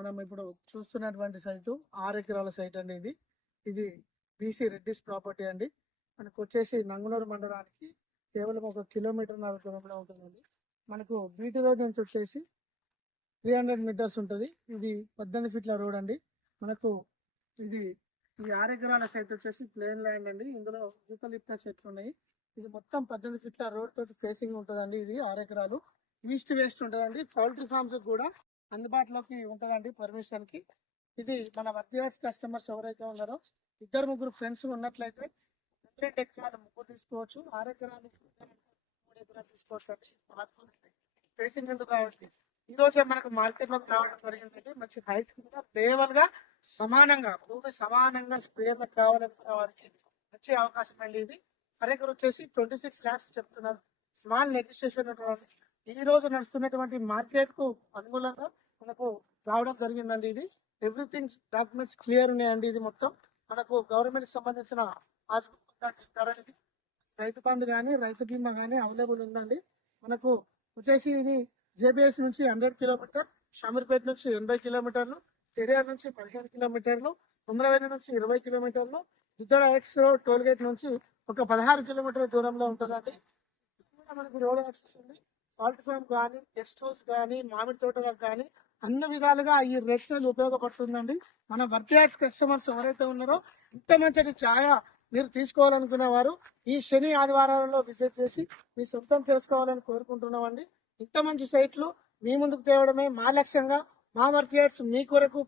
మనం ఇప్పుడు చూస్తున్నటువంటి సైటు 6 ఎకరాల సైట్ అండి. ఇది బీసీ రెడ్డిస్ ప్రాపర్టీ అండి. మనకు వచ్చేసి నంగునూరు మండలానికి కేవలం 1 కిలోమీటర్న్నర దూరంలో ఉంటుందండి. మనకు బీటీ రోడ్ నుంచి వచ్చేసి 300 మీటర్స్ ఉంటుంది. ఇది 18 ఫీట్ల రోడ్ అండి. మనకు ఇది ఈ 6 ఎకరాల సైట్ వచ్చేసి ప్లేన్ ల్యాండ్ అండి. ఇందులో యూకలిప్టా చెట్లు ఉన్నాయి. ఇది మొత్తం 18 ఫీట్ల రోడ్ తోటి ఫేసింగ్ ఉంటుందండి. ఇది 6 ఎకరాలు ఈస్ట్ వెస్ట్ ఉంటుందండి. పౌల్ట్రీ ఫార్మ్స్ కూడా అందుబాటులోకి ఉంటుందండి పర్మిషన్ కి. ఇది మన వర్తియాస్ కస్టమర్స్ ఎవరైతే ఉన్నారో 2-3 ఫ్రెండ్స్ ఉన్నట్లయితే 2 ఎకరాలు ముగ్గురు తీసుకోవచ్చు. 6 ఎకరాలు 3 ఎకరాలు తీసుకోవచ్చు అండి. ఫేసింగ్ ఎందుకు కాబట్టి ఈ రోజే మనకు మార్కెట్ లోకి రావడం జరిగిందంటే మంచి హైట్ కూడా లేవల్ గా సమానంగా భూమి సమానంగా స్క్వేర్ కావాలనుకున్న వారికి వచ్చే అవకాశం అండి. ఇది ఫర్ ఎకర్ వచ్చేసి 26 lakhs చెప్తున్నారు. స్మాల్ నెగోషియేషన్ ఉంటుంది. ఈ రోజు నడుస్తున్నటువంటి మార్కెట్ కు అనుకూలంగా మనకు రావడం జరిగిందండి. ఇది ఎవ్రీథింగ్ డాక్యుమెంట్స్ క్లియర్ ఉన్నాయండి. ఇది మొత్తం మనకు గవర్నమెంట్ కి సంబంధించిన ఇది రైతు బంధు కానీ రైతు బీమా కానీ అవైలబుల్ ఉందండి. మనకు వచ్చేసి ఇది జేబీఎస్ నుంచి 100 కిలోమీటర్, షామీర్పేట నుంచి 80 కిలోమీటర్లు, స్టేడియా నుంచి 15 కిలోమీటర్లు, ఉమ్రవేలి నుంచి 20 కిలోమీటర్లు, దుద్దడ ఎక్స్ రోడ్ టోల్ గేట్ నుంచి ఒక 16 కిలోమీటర్ల దూరంలో ఉంటుందండి. మనకి రోడ్ యాక్సెస్ ఉంది. సాల్ట్ ఫామ్ కానీ, గెస్ట్ హౌస్ కానీ, మామిడి తోటలకు కానీ అన్ని విధాలుగా ఈ రెడ్ సేల్ ఉపయోగపడుతుందండి. మన వర్తియాస్ కస్టమర్స్ ఎవరైతే ఉన్నారో ఇంత మంచి ఛాయ మీరు తీసుకోవాలనుకునే వారు ఈ శని ఆదివారాలలో విజిట్ చేసి మీ సొంతం చేసుకోవాలని కోరుకుంటున్నామండి. ఇంత మంచి సైట్లు మీ ముందుకు తేవడమే మా లక్ష్యంగా. మా వర్తియాస్ మీ కొరకు